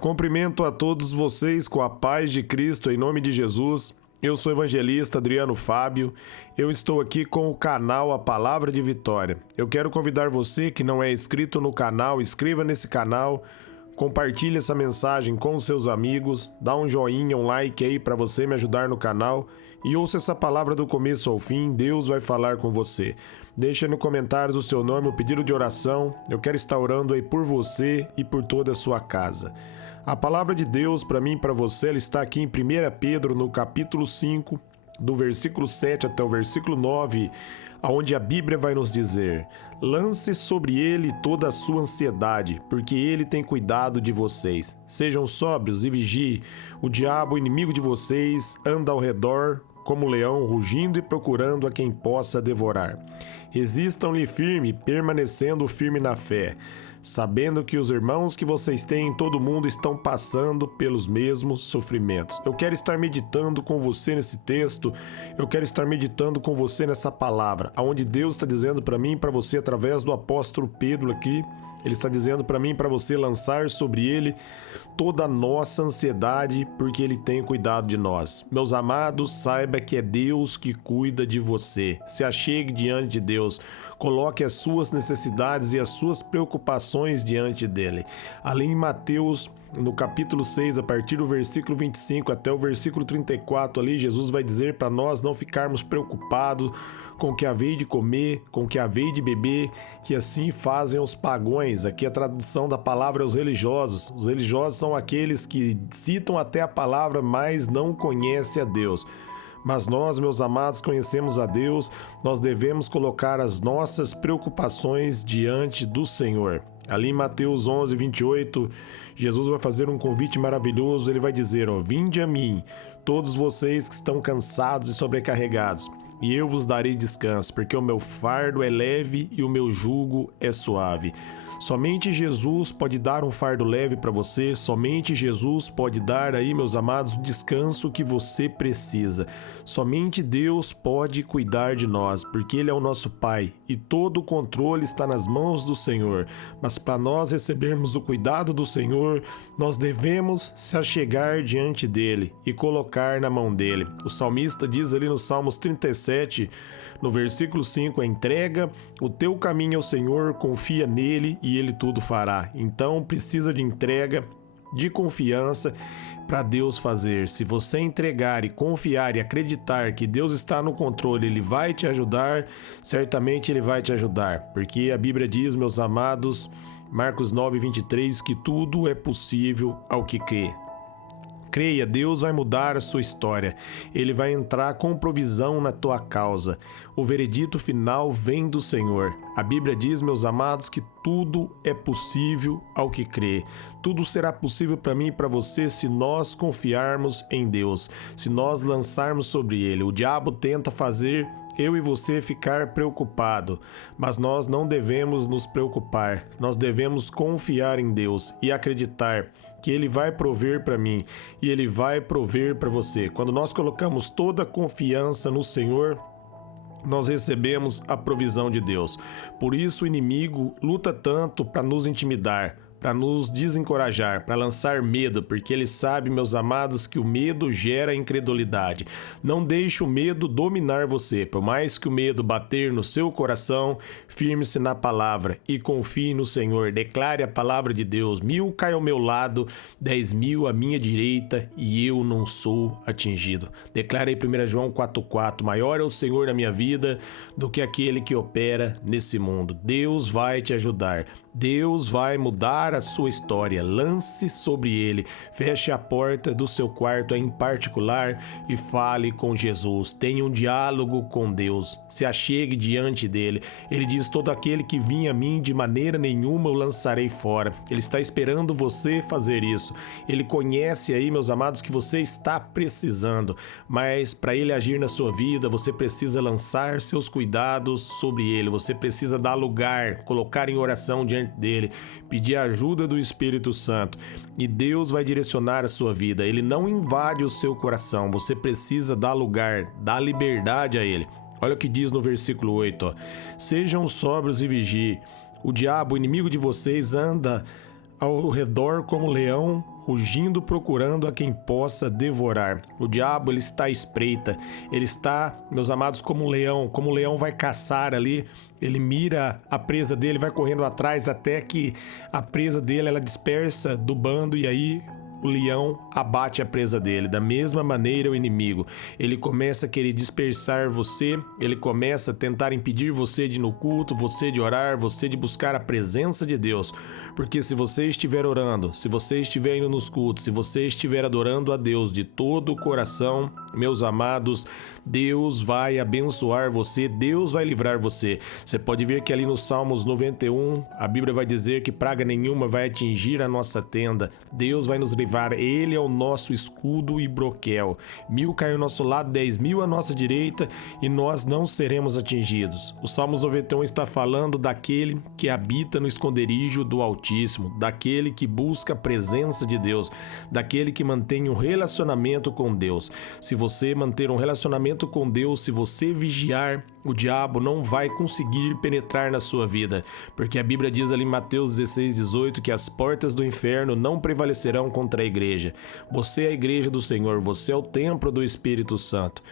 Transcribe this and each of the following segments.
Cumprimento a todos vocês com a paz de Cristo em nome de Jesus. Eu sou o evangelista Adriano Fábio. Eu estou aqui com o canal A Palavra de Vitória. Eu quero convidar você que não é inscrito no canal, inscreva nesse canal, compartilhe essa mensagem com seus amigos, dá um joinha, um like aí para você me ajudar no canal e ouça essa palavra do começo ao fim. Deus vai falar com você. Deixa nos comentários o seu nome, o pedido de oração. Eu quero estar orando aí por você e por toda a sua casa. A palavra de Deus para mim e para você, ela está aqui em 1 Pedro, no capítulo 5, do versículo 7 até o versículo 9, onde a Bíblia vai nos dizer: lance sobre ele toda a sua ansiedade, porque ele tem cuidado de vocês. Sejam sóbrios e vigiem. O diabo, inimigo de vocês, anda ao redor como leão, rugindo e procurando a quem possa devorar. Resistam-lhe firme, permanecendo firme na fé, sabendo que os irmãos que vocês têm em todo o mundo estão passando pelos mesmos sofrimentos. Eu quero estar meditando com você nesse texto, eu quero estar meditando com você nessa palavra, onde Deus está dizendo para mim e para você, através do apóstolo Pedro aqui, ele está dizendo para mim e para você lançar sobre ele toda a nossa ansiedade, porque ele tem cuidado de nós. Meus amados, saiba que é Deus que cuida de você. Se achegue diante de Deus, coloque as suas necessidades e as suas preocupações diante dele. Ali em Mateus, no capítulo 6, a partir do versículo 25 até o versículo 34, ali Jesus vai dizer para nós não ficarmos preocupados com o que havei de comer, com o que havei de beber, que assim fazem os pagões. Aqui a tradução da palavra é os religiosos. Os religiosos são aqueles que citam até a palavra, mas não conhecem a Deus. Mas nós, meus amados, conhecemos a Deus, nós devemos colocar as nossas preocupações diante do Senhor. Ali em Mateus 11, 28, Jesus vai fazer um convite maravilhoso, ele vai dizer, vinde a mim, todos vocês que estão cansados e sobrecarregados, e eu vos darei descanso, porque o meu fardo é leve e o meu jugo é suave. Somente Jesus pode dar um fardo leve para você, somente Jesus pode dar aí, meus amados, o descanso que você precisa. Somente Deus pode cuidar de nós, porque Ele é o nosso Pai e todo o controle está nas mãos do Senhor. Mas para nós recebermos o cuidado do Senhor, nós devemos se achegar diante dEle e colocar na mão dEle. O salmista diz ali no Salmos 37, no versículo 5, entrega o teu caminho ao Senhor, confia nele e ele tudo fará. Então precisa de entrega, de confiança para Deus fazer. Se você entregar e confiar e acreditar que Deus está no controle, Ele vai te ajudar, certamente Ele vai te ajudar. Porque a Bíblia diz, meus amados, Marcos 9, 23, que tudo é possível ao que crê. Creia, Deus vai mudar a sua história. Ele vai entrar com provisão na tua causa. O veredito final vem do Senhor. A Bíblia diz, meus amados, que tudo é possível ao que crê. Tudo será possível para mim e para você se nós confiarmos em Deus, se nós lançarmos sobre Ele. O diabo tenta fazer eu e você ficar preocupado, mas nós não devemos nos preocupar, nós devemos confiar em Deus e acreditar que Ele vai prover para mim e Ele vai prover para você. Quando nós colocamos toda a confiança no Senhor, nós recebemos a provisão de Deus. Por isso o inimigo luta tanto para nos intimidar, para nos desencorajar, para lançar medo, porque ele sabe, meus amados, que o medo gera incredulidade. Não deixe o medo dominar você. Por mais que o medo bater no seu coração, firme-se na palavra e confie no Senhor. Declare a palavra de Deus. 1000 cai ao meu lado, 10.000 à minha direita e eu não sou atingido. Declare aí 1 João 4,4. Maior é o Senhor na minha vida do que aquele que opera nesse mundo. Deus vai te ajudar. Deus vai mudar a sua história. Lance sobre ele, feche a porta do seu quarto em particular e fale com Jesus. Tenha um diálogo com Deus, se achegue diante dele. Ele diz, todo aquele que vinha a mim de maneira nenhuma o lançarei fora. Ele está esperando você fazer isso. Ele conhece aí, meus amados, que você está precisando, mas para ele agir na sua vida, você precisa lançar seus cuidados sobre ele, você precisa dar lugar, colocar em oração diante dele, pedir ajuda do Espírito Santo, e Deus vai direcionar a sua vida. Ele não invade o seu coração, você precisa dar lugar, dar liberdade a ele. Olha o que diz no versículo 8, sejam sóbrios e vigiem. O diabo, o inimigo de vocês, anda ao redor como leão, rugindo, procurando a quem possa devorar. O diabo, ele está à espreita. Ele está, meus amados, como o leão vai caçar ali. Ele mira a presa dele, vai correndo atrás até que a presa dele, ela dispersa do bando e aí o leão abate a presa dele. Da mesma maneira, o inimigo, ele começa a querer dispersar você, ele começa a tentar impedir você de ir no culto, você de orar, você de buscar a presença de Deus. Porque se você estiver orando, se você estiver indo nos cultos, se você estiver adorando a Deus de todo o coração, meus amados, Deus vai abençoar você, Deus vai livrar você. Você pode ver que ali no Salmos 91, a Bíblia vai dizer que praga nenhuma vai atingir a nossa tenda. Deus vai nos livrar, Ele é o nosso escudo e broquel. 1000 cai ao nosso lado, 10.000 à nossa direita e nós não seremos atingidos. O Salmos 91 está falando daquele que habita no esconderijo do Altíssimo, daquele que busca a presença de Deus, daquele que mantém um relacionamento com Deus. Se você manter um relacionamento com Deus, se você vigiar, o diabo não vai conseguir penetrar na sua vida, porque a Bíblia diz ali em Mateus 16:18 que as portas do inferno não prevalecerão contra a igreja. Você é a igreja do Senhor, você é o templo do Espírito Santo.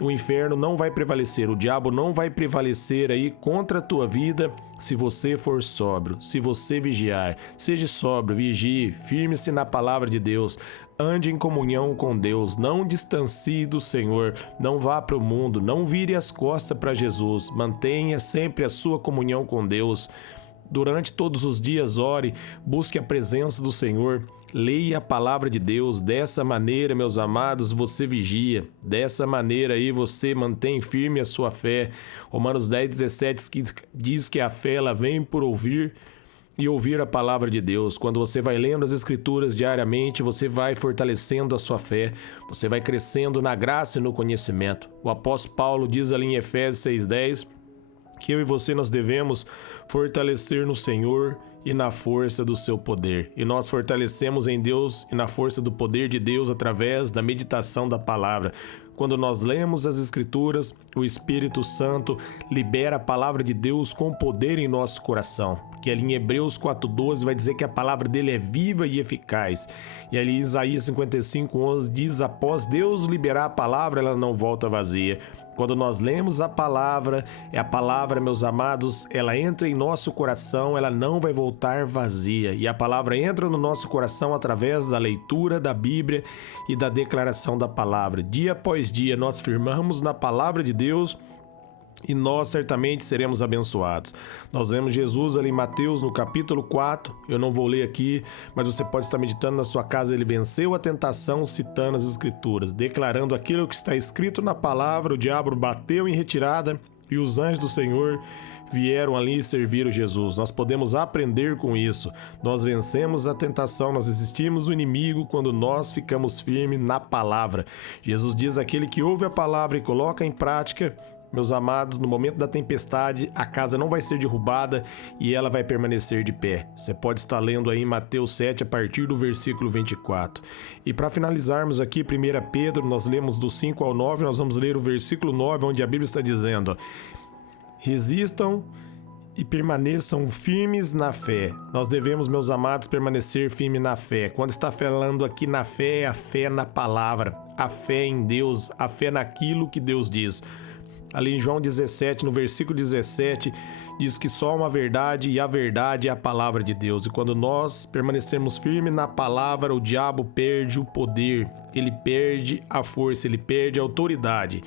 O inferno não vai prevalecer, o diabo não vai prevalecer aí contra a tua vida se você for sóbrio, se você vigiar. Seja sóbrio, vigie, firme-se na palavra de Deus, ande em comunhão com Deus, não distancie do Senhor, não vá para o mundo, não vire as costas para Jesus, mantenha sempre a sua comunhão com Deus. Durante todos os dias, ore, busque a presença do Senhor, leia a palavra de Deus. Dessa maneira, meus amados, você vigia. Dessa maneira aí você mantém firme a sua fé. Romanos 10:17 diz que a fé ela vem por ouvir e ouvir a palavra de Deus. Quando você vai lendo as Escrituras diariamente, você vai fortalecendo a sua fé, você vai crescendo na graça e no conhecimento. O apóstolo Paulo diz ali em Efésios 6:10 que eu e você nós devemos fortalecer no Senhor e na força do seu poder. E nós fortalecemos em Deus e na força do poder de Deus através da meditação da palavra. Quando nós lemos as Escrituras, o Espírito Santo libera a palavra de Deus com poder em nosso coração. Porque ali em Hebreus 4:12 vai dizer que a palavra dele é viva e eficaz. E ali em Isaías 55:11 diz, após Deus liberar a palavra, ela não volta vazia. Quando nós lemos a palavra, meus amados, ela entra em nosso coração, ela não vai voltar vazia. E a palavra entra no nosso coração através da leitura da Bíblia e da declaração da palavra. Dia após dia, nós firmamos na palavra de Deus e nós certamente seremos abençoados. Nós vemos Jesus ali em Mateus no capítulo 4, eu não vou ler aqui, mas você pode estar meditando na sua casa. Ele venceu a tentação citando as Escrituras, declarando aquilo que está escrito na palavra. O diabo bateu em retirada e os anjos do Senhor vieram ali servir Jesus. Nós podemos aprender com isso. Nós vencemos a tentação, nós resistimos o inimigo quando nós ficamos firmes na palavra. Jesus diz, aquele que ouve a palavra e coloca em prática, meus amados, no momento da tempestade, a casa não vai ser derrubada e ela vai permanecer de pé. Você pode estar lendo aí em Mateus 7, a partir do versículo 24. E para finalizarmos aqui, 1 Pedro, nós lemos do 5 ao 9, nós vamos ler o versículo 9, onde a Bíblia está dizendo, resistam e permaneçam firmes na fé. Nós devemos, meus amados, permanecer firmes na fé. Quando está falando aqui na fé, é a fé na palavra, a fé em Deus, a fé naquilo que Deus diz. Ali em João 17, no versículo 17, diz que só uma verdade e a verdade é a palavra de Deus. E quando nós permanecermos firmes na palavra, o diabo perde o poder, ele perde a força, ele perde a autoridade.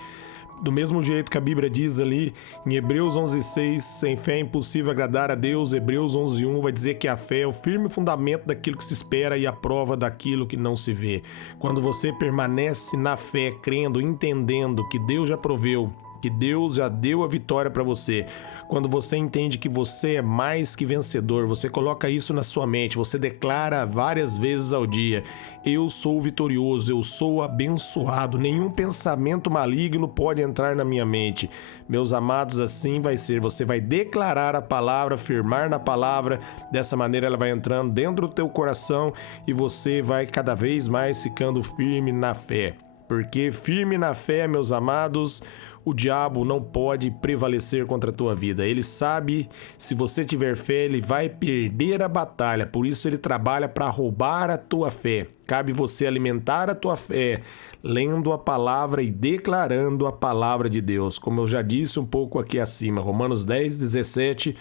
Do mesmo jeito que a Bíblia diz ali em Hebreus 11:6, sem fé é impossível agradar a Deus. Hebreus 11:1 vai dizer que a fé é o firme fundamento daquilo que se espera e a prova daquilo que não se vê. Quando você permanece na fé, crendo, entendendo que Deus já proveu, que Deus já deu a vitória para você, quando você entende que você é mais que vencedor, você coloca isso na sua mente, você declara várias vezes ao dia, eu sou vitorioso, eu sou abençoado, nenhum pensamento maligno pode entrar na minha mente. Meus amados, assim vai ser, você vai declarar a palavra, firmar na palavra, dessa maneira ela vai entrando dentro do teu coração e você vai cada vez mais ficando firme na fé. porque firme na fé, meus amados, o diabo não pode prevalecer contra a tua vida. Ele sabe, se você tiver fé, ele vai perder a batalha. Por isso ele trabalha para roubar a tua fé. Cabe você alimentar a tua fé, lendo a palavra e declarando a palavra de Deus. Como eu já disse um pouco aqui acima, Romanos 10, 17,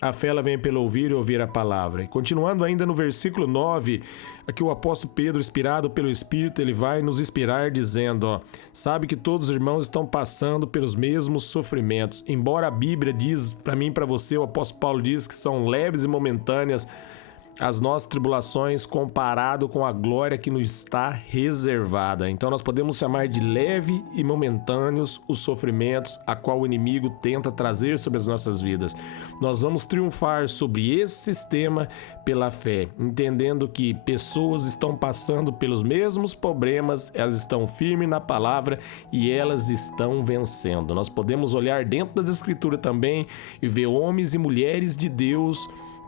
a fé ela vem pelo ouvir e ouvir a palavra. E continuando ainda no versículo 9, aqui o apóstolo Pedro, inspirado pelo Espírito, ele vai nos inspirar dizendo, sabe que todos os irmãos estão passando pelos mesmos sofrimentos. Embora a Bíblia diz, para mim e para você, o apóstolo Paulo diz que são leves e momentâneas as nossas tribulações comparado com a glória que nos está reservada. Então nós podemos chamar de leve e momentâneos os sofrimentos a qual o inimigo tenta trazer sobre as nossas vidas. Nós vamos triunfar sobre esse sistema pela fé, entendendo que pessoas estão passando pelos mesmos problemas, elas estão firmes na palavra e elas estão vencendo. Nós podemos olhar dentro das Escrituras também e ver homens e mulheres de Deus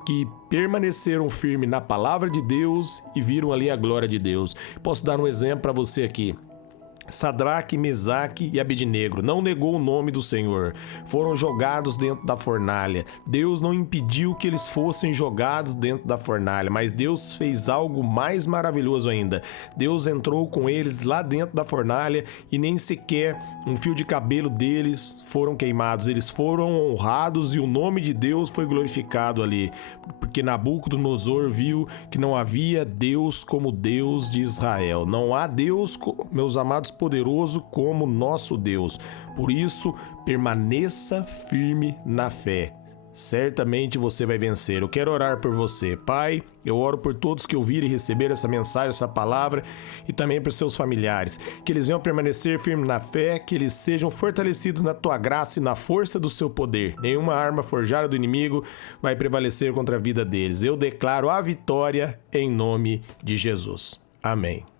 que permaneceram firmes na palavra de Deus e viram ali a glória de Deus. Posso dar um exemplo para você aqui. Sadraque, Mesaque e Abednego não negou o nome do Senhor, foram jogados dentro da fornalha. Deus não impediu que eles fossem jogados dentro da fornalha, mas Deus fez algo mais maravilhoso ainda. Deus entrou com eles lá dentro da fornalha e nem sequer um fio de cabelo deles foram queimados. Eles foram honrados e o nome de Deus foi glorificado ali, porque Nabucodonosor viu que não havia Deus como Deus de Israel. Não há Deus, meus amados, poderoso como nosso Deus. Por isso, permaneça firme na fé. Certamente você vai vencer. Eu quero orar por você. Pai, eu oro por todos que ouvirem e receber essa mensagem, essa palavra, e também por seus familiares. Que eles venham permanecer firmes na fé, que eles sejam fortalecidos na tua graça e na força do seu poder. Nenhuma arma forjada do inimigo vai prevalecer contra a vida deles. Eu declaro a vitória em nome de Jesus. Amém.